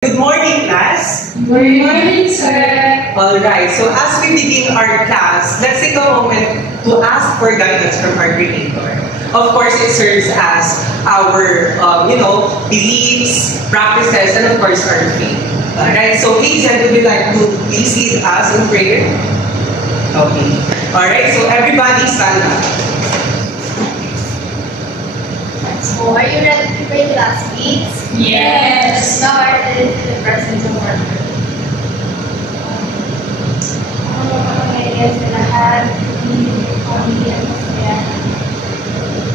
Good morning, class. Good morning, sir. Alright, so as we begin our class, let's take a moment to ask for guidance from our Creator. Of course, it serves as our, beliefs, practices, and of course, our faith. Alright, so Hazel, would you like to please lead us in prayer? Okay. Alright, so everybody stand up. So, are you ready to pray classmates? Yes. Now are ready to the presence of our Lord. Ang mapapagayas sa lahat, hindi kami ang masaya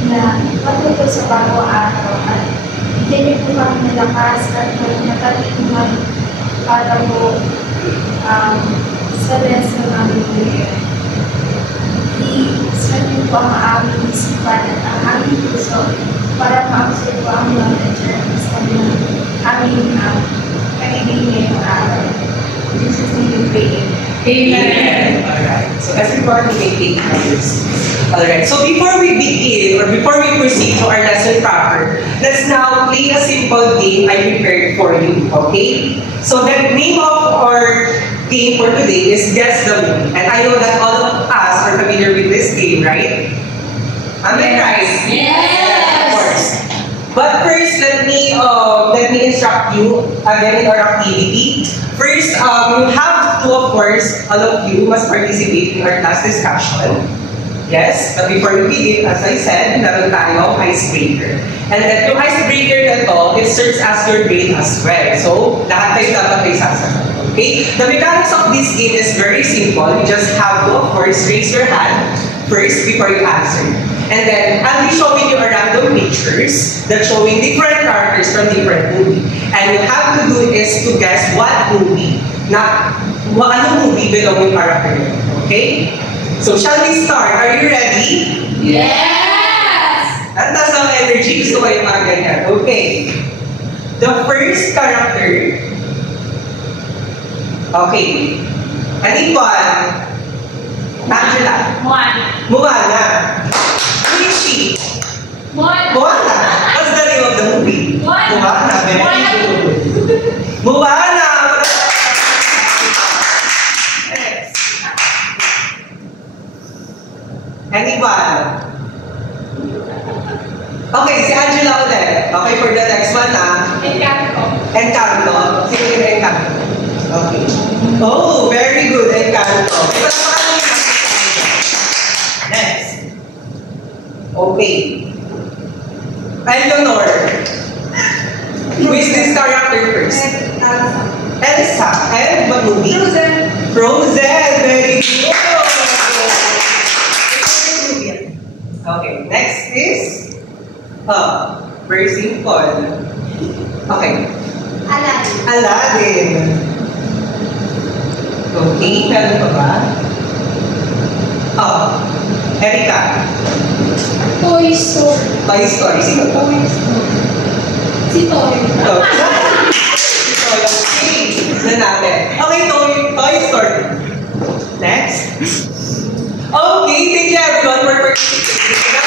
na matuto sa bagong araw at hindi niyo po kami nalakas at matatinuman para po sa lesson namin ngayon. I-set niyo po ang aming isipan at ang aming puso para ma-absorb po ang knowledge at wisdom ng aming pakinig ngayong araw. In Jesus' name we pray. Amen. Alright, so everyone may take notes. Alright, so before we begin or before we proceed to our lesson proper, let's now play a simple game I prepared for you, okay? So the name of our game for today is Guess the Movie. And I know that all of us are familiar with this game, right? Am I right? Yes. Of course. But first, let me instruct you again in our activity. First, you have to, of course, all of you must participate in our class discussion. Yes, but before we begin, as I said, meron tayong icebreaker. And that yung icebreaker na to, it serves as your grade as well. So, lahat tayo dapat ay sasagot. Okay? The mechanics of this game is very simple. You just have to, of course, raise your hand first before you answer. And then, I'll be showing you a random pictures that showing different characters from different movie. And you have to do is to guess what movie, not what ano movie belonging character yun. Okay? So, shall we start? Are you ready? Yes. Ang taas ng energy, gusto ko yung mga ganyan. Okay. The first character. Okay. Anyone? Angela. Moana. Rishi. Moana. What's the name of the movie? Moana. Very good. Moana. Next. Anyone? Okay, si Angela ulit. Okay, for the next one na. Encanto. Sino yung Encanto? Okay. Oh, very good, Encanto. Next. Okay. Eleanor. Who is this character first? Elsa. And what movie? Frozen. Very good. Okay. Next is very simple. Okay. Aladdin. Okay. Meron pa ba? Erika. Toy Story. Toy Story. Sino to? Si Toy. Na natin. Okay, Toy Story. Next. Okay, thank you everyone for participating.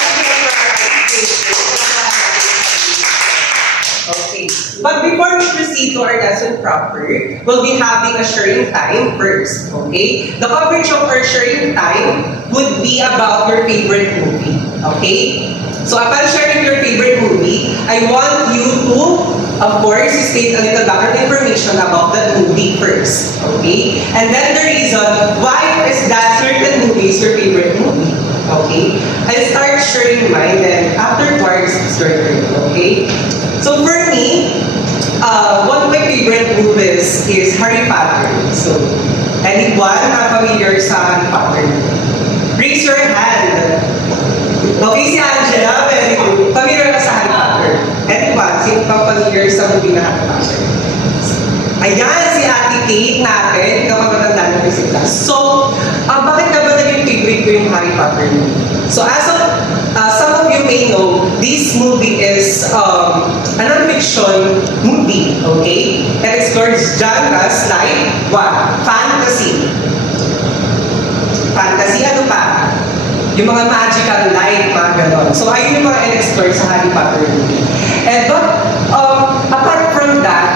Okay, but before we proceed to our lesson proper, we'll be having a sharing time first, okay? The coverage of our sharing time would be about your favorite movie, okay? So upon sharing your favorite movie, I want you to, of course, state a little background information about that movie first, okay? And then the reason why is that certain movie is your favorite movie, okay? I'll start sharing mine, then afterwards, it's your turn, okay? So for me, one of my favorite movies is Harry Potter. So, anyone na familiar sa Harry Potter? Raise your hand. Okay, si Angela, very good. Familiar ka sa Harry Potter? Anyone, sino pang familiar sa movie na Harry Potter? Ayan, si Ate Kate natin. Ikaw pa matanda na rin si class. So, bakit ka ba naging favorite ko yung Harry Potter movie? So, as of some of you may know, this movie is a non-fiction movie, okay? It explores genres like, what? Fantasy. Fantasy, ano pa? Yung mga magical light, mga ganon. So, ayun yung mga in-explore sa Harry Potter movie. And but, apart from that,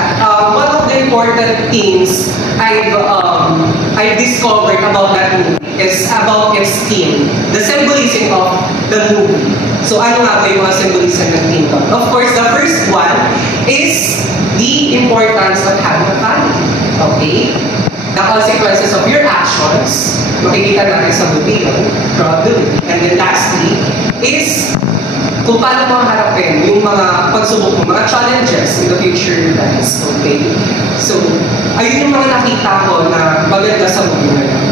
one of the important things I've discovered about that movie is about its theme, the symbolism of the movie. So ano nga ba yung mga symbolism ng theme doon? Of course, the first one is the importance of having a family. Okay? The consequences of your actions, makikita natin sa movie yun, throughout the movie. And then lastly, is kung paano mo harapin yung mga pagsubok mo, mga challenges in the future lives. Okay? So, ayun yung mga nakita ko na maganda sa movie na yun.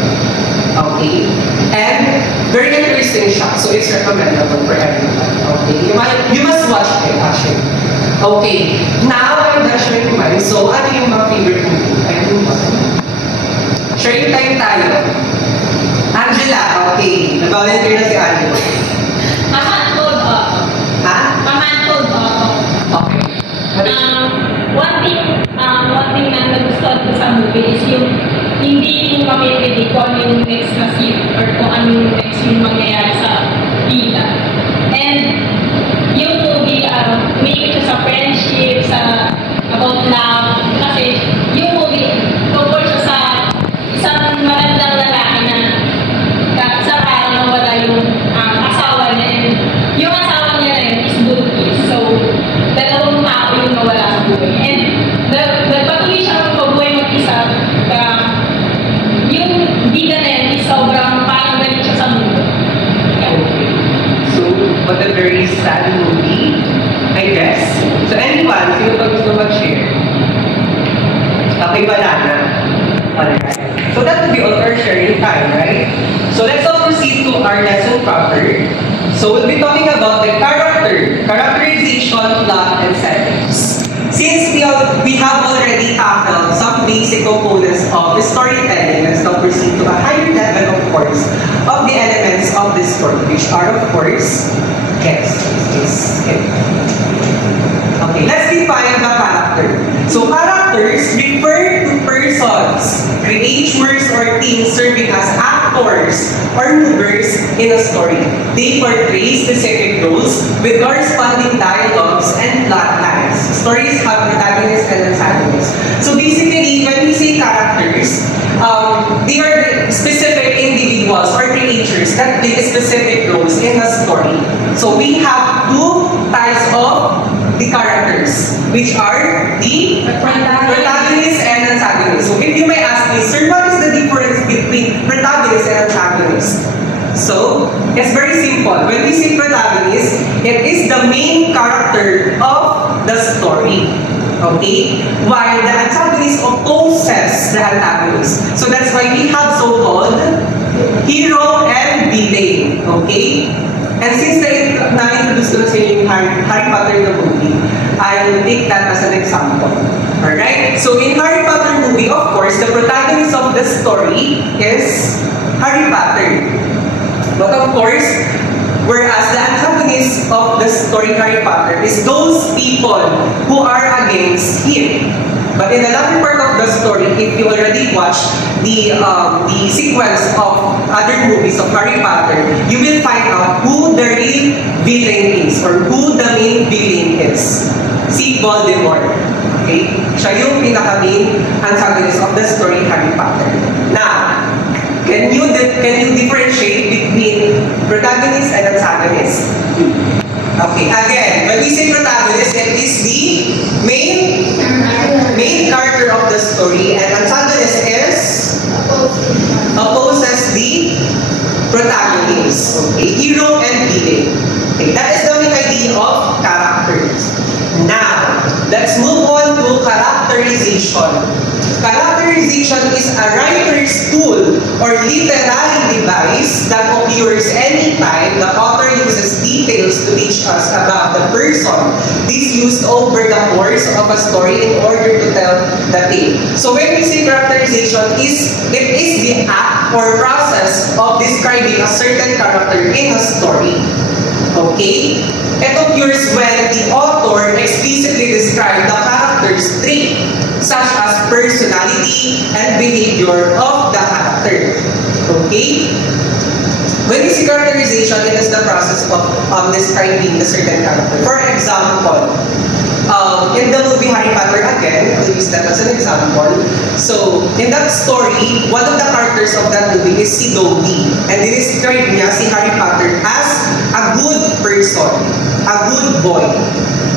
Okay? And very interesting siya. So, it's recommendable for everyone. Okay? You must watch it, actually. Okay. Now, I'm not sharing mine. So, ano yung mga favorite movie? Ayun mo. Sharing time tayo. Angela, okay. Nag-volunteer na si Angela. Pamantod ako. Ha? Pamantod ako. Okay. One thing na nagustuhan ko sa movie is yung hindi mo mapipredict kung ano yung next na scene or kung ano yung next yung mangyayari sa bida. And yung movie, umiikot siya sa friendship, about love. Kasi yung movie, tungkol siya sa isang magandang lalaki na isang araw na wala yung asawa niya. And yung asawa niya na yun is buntis. So, dalawang tao yung nawala sa buhay. And nagpatuloy siya magpabuhay mag-isa. Yung bida na yun is sobrang parang galit siya sa mundo. Yeah. Okay. So, but a very sad movie, I guess. So, anyone, sino pa gusto mag-share? Okay, banana. Alright. So, that would be all our sharing time, right? So, let's all proceed to our lesson proper. So, we'll be talking about the characterization, plot, and settings. Since we have already tackled some basic components of the storytelling, let's now proceed to a higher level, of course, of the elements of the story, which are, of course, okay, let's define the character. So, characters refer to persons, creatures, or things serving as actors or movers in a story. They portray specific roles with corresponding dialogues and plot lines. Stories have protagonists and antagonists. So basically, when we say characters, they are specific individuals or creatures that play specific roles in a story. So we have two types of the characters, which are the protagonists and antagonists. So if you may ask me, sir, what is the difference between protagonist and antagonist? So, it's very simple. When we say protagonist, it is the main character of the story. Okay? While the antagonist opposes the antagonist. So that's why we have so-called hero and villain. Okay? And since na-introduce ko na sa inyo yung Harry Potter the movie, I'll take that as an example. Alright? So in Harry Potter movie, of course, the protagonist of the story is Harry Potter. But of course, whereas the antagonist of the story Harry Potter is those people who are against him. But in the latter part of the story, if you already watched the sequence of other movies of Harry Potter, you will find out who the real villain is or who the main villain is. Si Voldemort. Okay? Siya yung pinaka-main antagonist of the story Harry Potter. Now, can you differentiate between protagonist and antagonist? Okay, again, when we say protagonist, it is the main character of the story, and antagonist is opposes the protagonist. Okay, hero and villain. Okay, that is the main idea of characters. Now, let's move on to characterization. Characterization is a writer's tool or literary device that occurs anytime the author uses details to teach us about the person. This used over the course of a story in order to tell the tale. So when we say characterization, it is the act or process of describing a certain character in a story. Okay? It occurs when the author explicitly describes the character's trait, such as personality and behavior of the character. Okay? When we see characterization, it is the process of describing the certain character. For example, in the movie Harry Potter again, I'll use that as an example. So, in that story, one of the characters of that movie is si Dobby. And describe niya si Harry Potter as a good person, a good boy.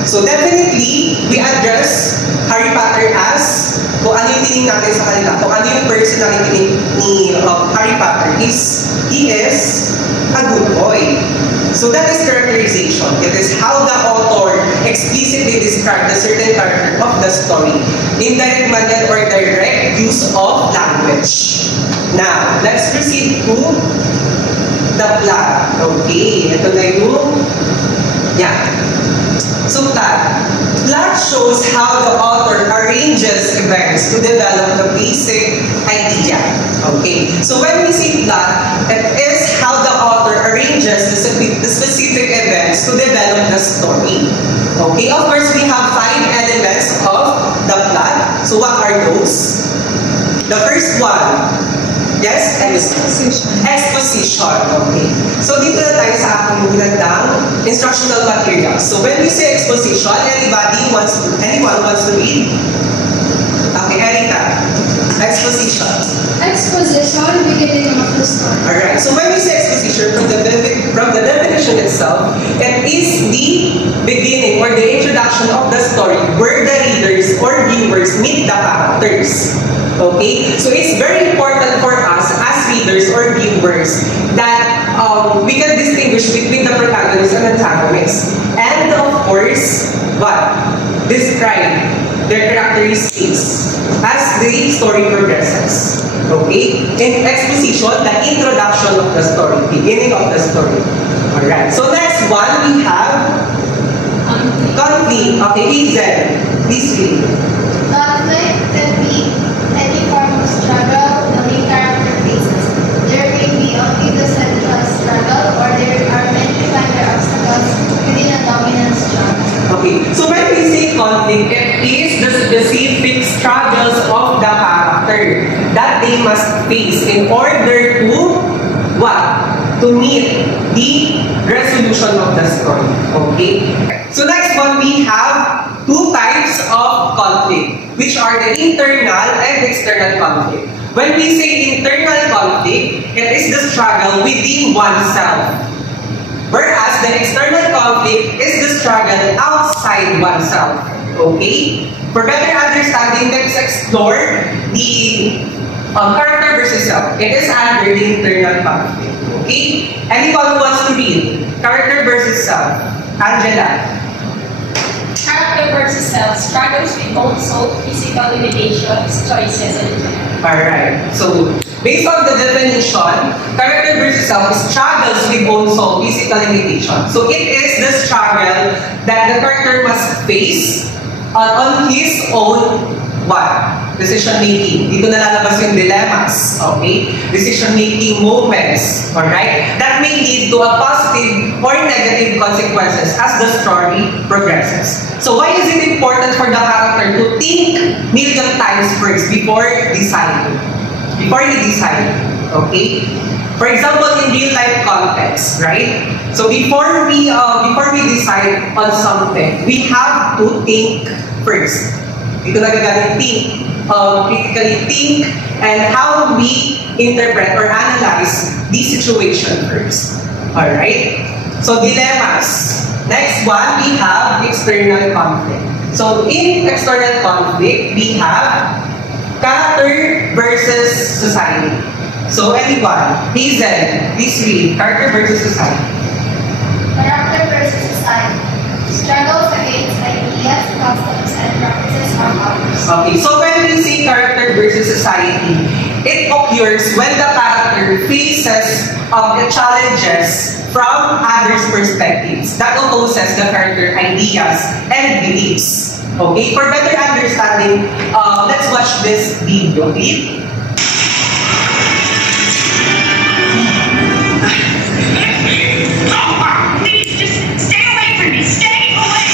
So, definitely, we address Harry Potter as kung ano yung tingin natin sa kanila, kung ano yung personality ni Harry Potter is, he is a good boy. So that is characterization. It is how the author explicitly described a certain character of the story. Indirect method or direct use of language. Now, let's proceed to the plot. Okay, ito na yung, So plot shows how the author arranges events to develop the basic idea. Okay, so when we say plot, it is how the author arranges the specific events to develop the story. Okay, of course we have 5 elements of the plot. So what are those? The first one, yes? Exposition. Exposition, okay. So dito na tayo sa aking ginagdang instructional material. So when we say exposition, anyone wants to read? Okay, Erika. Exposition. Exposition, beginning of the story. Alright, so when we say exposition, from the definition itself, it is the beginning or the introduction of the story where the readers or viewers meet the characters. Okay, so it's very important for us as readers or viewers that we can distinguish between the protagonist and antagonist. And of course, what? Describe their characteristics as the story progresses. Okay? In exposition, the introduction of the story, beginning of the story. Alright, so next one we have conflict. Okay, Hazel, please read. Conflict can be any form of struggle the main character faces. There may be only the central struggle, or there are many minor obstacles within a dominant struggle. Okay, so when we say conflict, it is the specific struggles of the character that they must face in order to what? To meet the resolution of the story. Okay? So next one, we have 2 types of conflict, which are the internal and external conflict. When we say internal conflict, it is the struggle within oneself. Whereas the external conflict is the struggle outside oneself. Okay? For better understanding, let's explore the character versus self. It is under the internal conflict. Okay? Anyone who wants to read? Character versus self. Angela. Character versus self struggles with own soul, physical limitations, choices, and Alright. So, based on the definition, character versus self struggles with own soul, physical limitation. So, it is the struggle that the character must face on his own what? Decision making. Dito nalalabas yung dilemmas. Okay? Decision making moments. Alright? That may lead to a positive or negative consequences as the story progresses. So why is it important for the character to think million times first before deciding? Before you decide. Okay? For example, in real life context, right? So before we decide on something, we have to think first. Dito nagagaling think, critically think, and how we interpret or analyze the situation first. Alright? So dilemmas. Next one, we have external conflict. So in external conflict, we have character versus society. So anyone, Hazel, please read. Character versus society. Character versus society. Struggles against ideas, customs, and practices of others. Okay, so when we say character versus society, it occurs when the character faces the challenges from others' perspectives that opposes the character ideas and beliefs. Okay, for better understanding, let's watch this video clip. Please, just stay away from me. Stay away.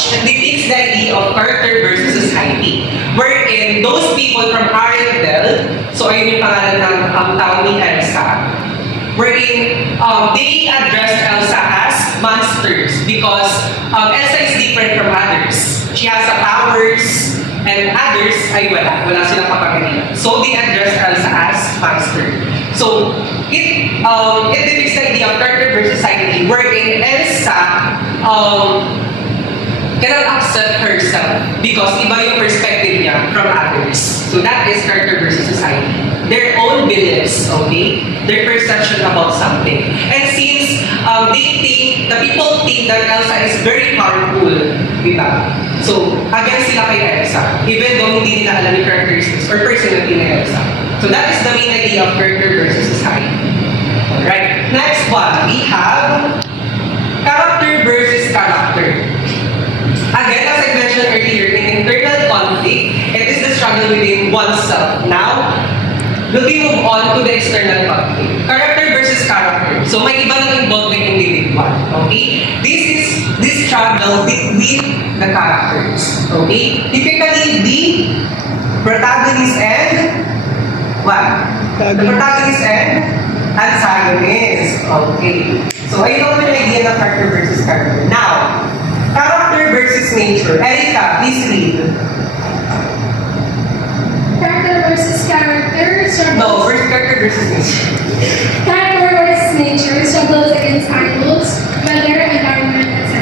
watch depicts the idea of character versus society. Wherein those people from Ariel, so ayun yung pangalan ng tao ni Elsa, wherein they addressed Elsa as monsters because Elsa is different from others. She has powers and others ay wala silang kapangyarihan. So they addressed Elsa as monster. So it depicts the idea of character versus society, wherein Elsa cannot accept herself because iba yung perspective niya from others. So that is character versus society. Their own beliefs, okay? Their perception about something. And since the people think that Elsa is very powerful, diba? So, against sila kay Elsa, even though hindi nila alam yung characteristics or personality ni Elsa. So that is the main idea of character versus society. Alright, next one, we have character versus character. Again, as I mentioned earlier, in internal conflict, it is the struggle within oneself. Now, we'll move on to the external conflict. Character versus character. So, may iba lang involved ng individual. Okay? This struggle between the characters. Okay? Typically, the protagonist and what? The protagonist and antagonist. Okay. So, ayun naman yung idea ng character versus character. Now, character versus nature. Erica, please read. Character versus character struggles. No, character versus nature. Character versus nature struggles against animals, weather, environment, etc.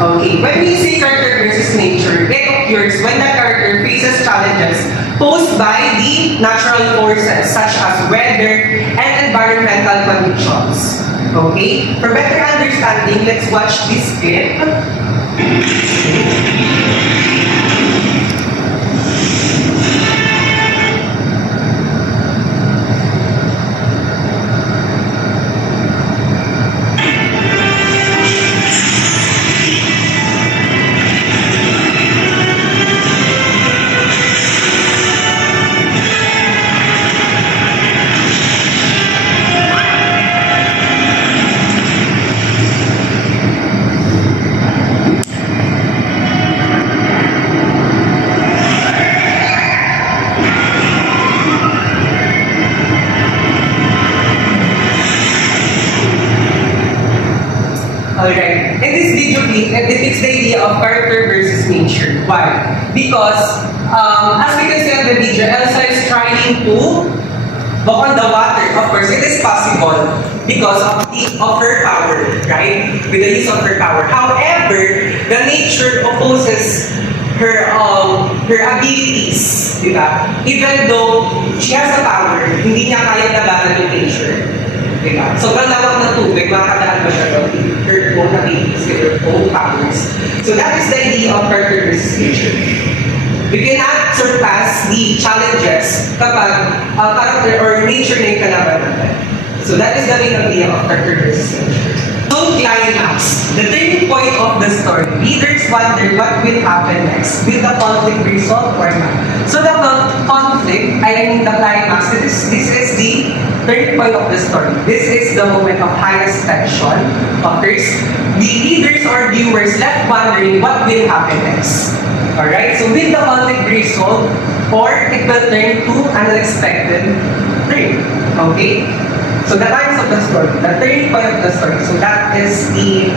Okay, when we say character versus nature, it occurs when the character faces challenges posed by the natural forces such as weather and environmental conditions. Okay, for better understanding, let's watch this clip. Alright, in this video clip, it depicts the idea of character versus nature. Why? Because, as we can see on the video, Elsa is trying to walk on the water. Of course, it is possible because of her power, right? With the use of her power. However, the nature opposes her abilities, diba? Even though she has the power, hindi niya kaya labanan yung nature. Diba? Sobrang lawak ng tubig, makakadaan ba siya doon? Her own abilities, her own powers. So that is the idea of character versus nature. We cannot surpass the challenges kapag character or nature na yung kalaban natin. So that is the main idea of character versus nature. So climax, the turning point of the story. Readers wonder what will happen next. Will the conflict be resolved or not? So the conflict, I mean the climax, this is the turning point of the story. This is the moment of highest tension. First, the readers or viewers left wondering what will happen next. Alright, so will the conflict be resolved or it will turn to an unexpected turn? Okay? So the times of the story, the turning point of the story. So that is the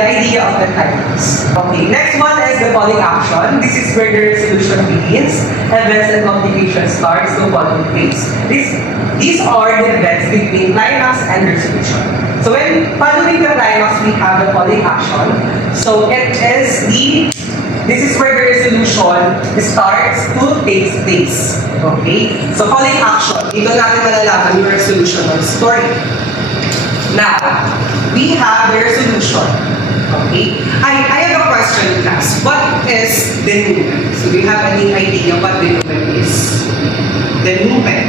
idea of the climax. Okay, next one is the falling action. This is where the resolution begins. Events and complications starts to fall in place. These are the events between climax and resolution. So when following the climax, we have the falling action. So this is where the resolution starts to take place. Okay? So falling action, dito natin malalaman yung resolution ng story. Now, we have the resolution. Okay? I have a question, class. What is denouement? So do you have any idea what denouement is? Denouement.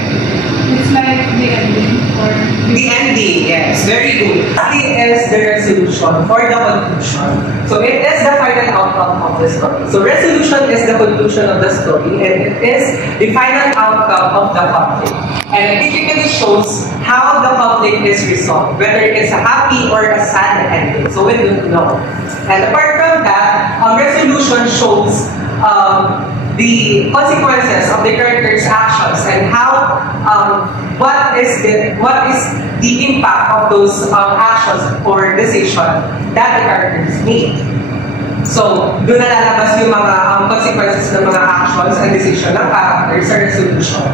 It's like the ending or The ending, yes, very good. That is the resolution for the conclusion. So it is the final outcome of the story. So resolution is the conclusion of the story, and it is the final outcome of the conflict. And it typically shows how the conflict is resolved, whether it's a happy or a sad ending. So we don't know. And apart from from that, resolution shows the consequences of the character's actions and how what is the impact of those actions or decision that the characters made. So, doon na lalabas yung mga consequences ng mga actions and decision ng characters sa resolution.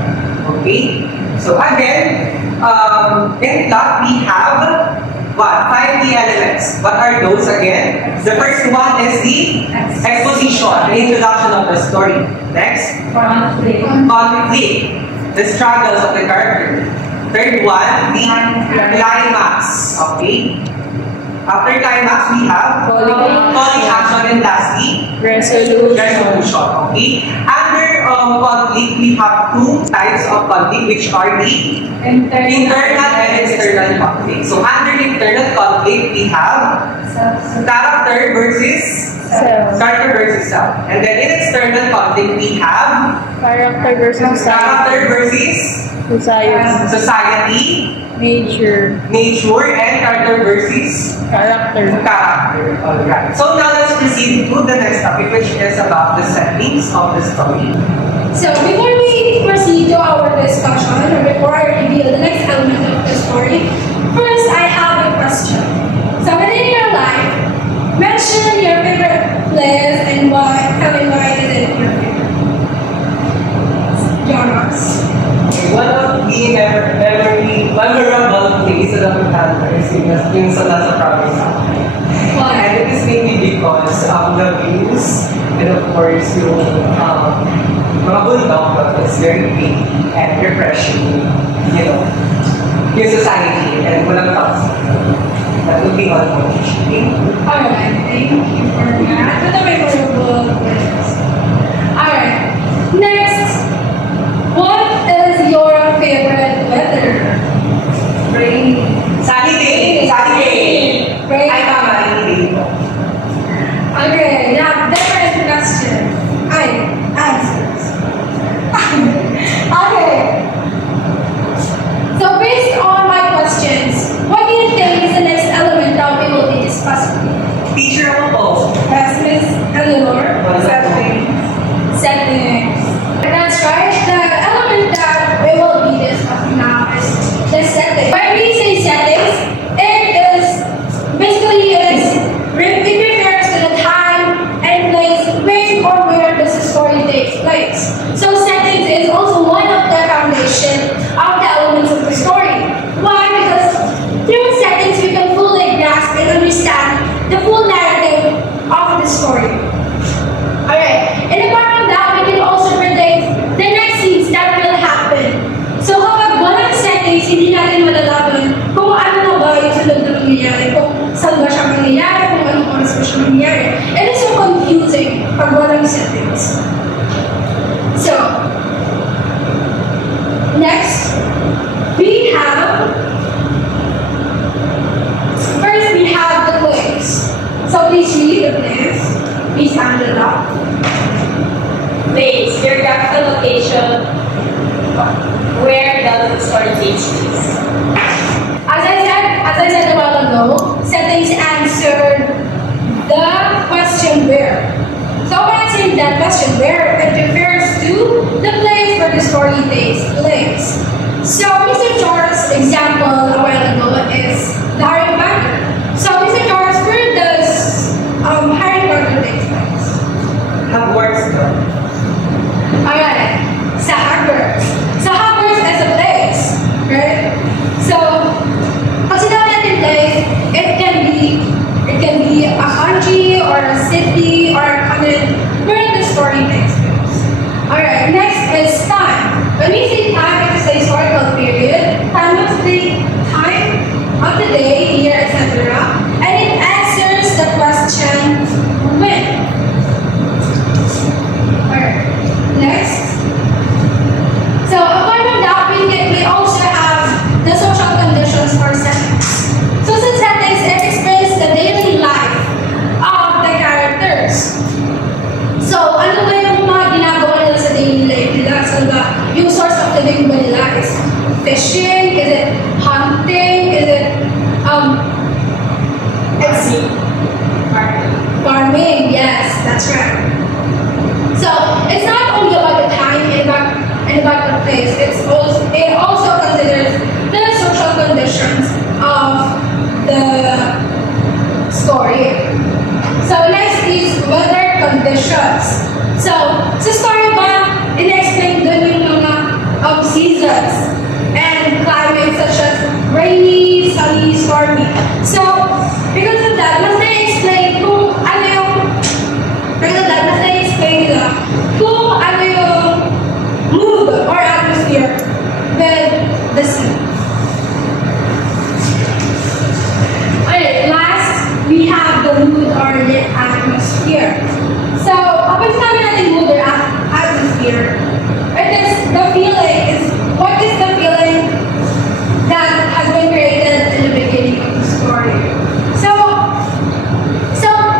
Okay? So again, in plot we have what? 5 key elements. What are those again? The first one is the exposition, the introduction of the story. Next? Conflict. The struggles of the character. Third one, the climax. Okay? After climax, we have calling action, and lastly, resolution. Okay? Under conflict, we have 2 types of conflict, which are the internal and external conflict. So under internal conflict, we have character versus self. And then in external conflict, we have Character versus society, nature, and character versus character. Alright. So now let's proceed to the next topic, which is about the settings of the story. So before we proceed to our discussion, or before I reveal the next element of the story, first I have a question. So within your life, mention your favorite place and why. Tell me why is it your favorite genres. One of the memorable places that we have is yung sa nasa province. And it is mainly because the views and of course yung mga bundok is very pretty and refreshing, you know, yung society and walang toxic. That would be all for me. Alright, thank you for that. Ito may memorable place. Alright, next, what is your favorite weather? Rainy. Sunny day. Rainy. Ay, tama, rainy day. Okay, now different question. Answers. Okay. So based on my questions, what do you think is the next element that we will be discussing? Teacher ako po. Yes, Miss Eleanor. Settings. That's right. The element that we will be discussing now is the settings. When we say settings, it refers to the time and place when or where the story takes place. So settings is also one of the foundation of the elements of the story. Why? Because through settings we can fully grasp and understand the full narrative of the story. Alright, and apart from that, we can also predict the next scenes that will happen. So kapag walang settings, hindi natin malalaman kung ano na ba yung sunod na mangyayari, kung saan ba siya mangyayari, kung anong oras ba siya mangyayari. It is so confusing pag walang settings. So, next, we have the place. So please read the place. Miss Angela. Place, geographical location, where does the story take place? As I said a while ago, settings answered the question where. So when I say that question where, it refers to the place where the story takes place. So Mr. George's example a while ago is the Harry Potter. So Mr. George, where does Harry Potter take place? Hogwarts. Alright, sa Hogwarts. So Hogwarts is a place, right? So, pag sinabi natin place, it can be a country or a city or a continent where the story takes place. Alright, next is time. When we say time, it is a historical period, time of the day, year, etc. And it answers the question when. Alright, next. So apart from that, we also have the social conditions or settings. So sa settings, it explains the daily life of the characters. So ano ba yung mga ginagawa nila sa daily life nila? So yung source of living ba nila is fishing? Is it hunting? Is it farming? farming. Yes, that's right. So it's not only about the time and about the place. It also considers the social conditions of the story. So next is weather conditions. So sa story ba, in-explain dun yung mga seasons and climates such as rainy, sunny, stormy. So because of that, mas na-explain kung ano yung mood or atmosphere with the sea. Alright, last we have the mood or the atmosphere. So, kapag sinabi natin mood or atmosphere, it is the feeling, what is the feeling that has been created in the beginning of the story. So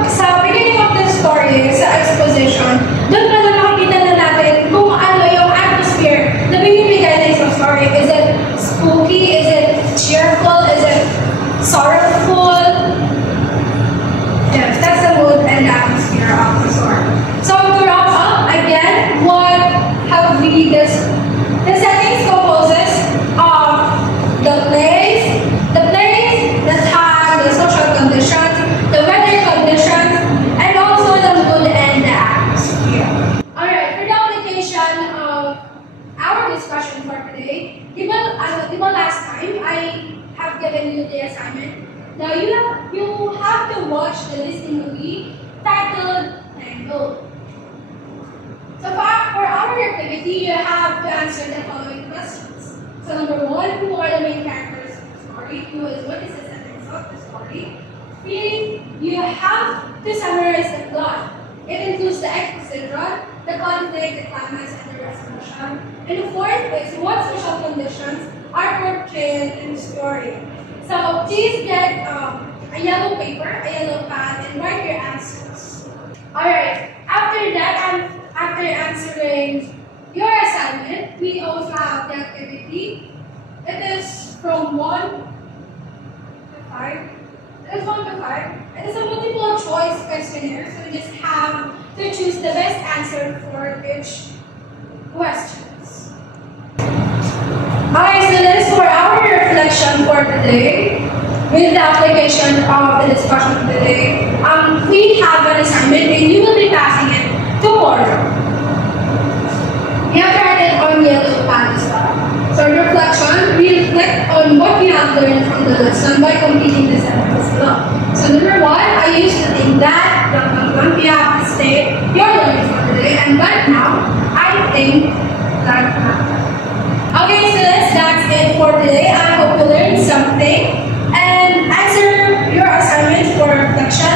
sa beginning of the story, sa exposition, doon pa na makikita na natin kung ano yung atmosphere na binibigay na isang story. Is it spooky? Is it cheerful? Is it sorrowful? Yes, that's the mood and atmosphere of the story. So to wrap up, again, what have we discussed? The settings composes of the place that have the social conditions, the weather conditions, and also the mood and the atmosphere. Alright, for the application of our discussion for today, di ba last time I have given you the assignment. Now you have to watch the Disney movie titled Tangled. So for our activity, you have to answer the following questions. So number 1, who are the main characters of the story? 2 is what is the essence of the story? 3, you have to summarize the plot. It includes the exposition, the conflict, the climax, and the resolution. And the 4th is what social conditions are portrayed in the story. So please get a yellow paper, a yellow pad, and write your answers. Alright, after that, after answering your assignment, we also have the activity. It is from 1 to 5. It is 1 to 5. It is a multiple choice questionnaire, so you just have to choose the best answer for each questions. Alright, so that is for our reflection for today. With the application of the discussion today, we have an assignment and you will be passing it tomorrow. You have to write it on yellow pad as well. So reflection, reflect on what you have learned from the lesson by completing the sentence below. So number 1, I used to think that, you have to state your learning for today, and right now, I think that. Okay, so that's it for today. I hope you learned something and answer your assignments for reflection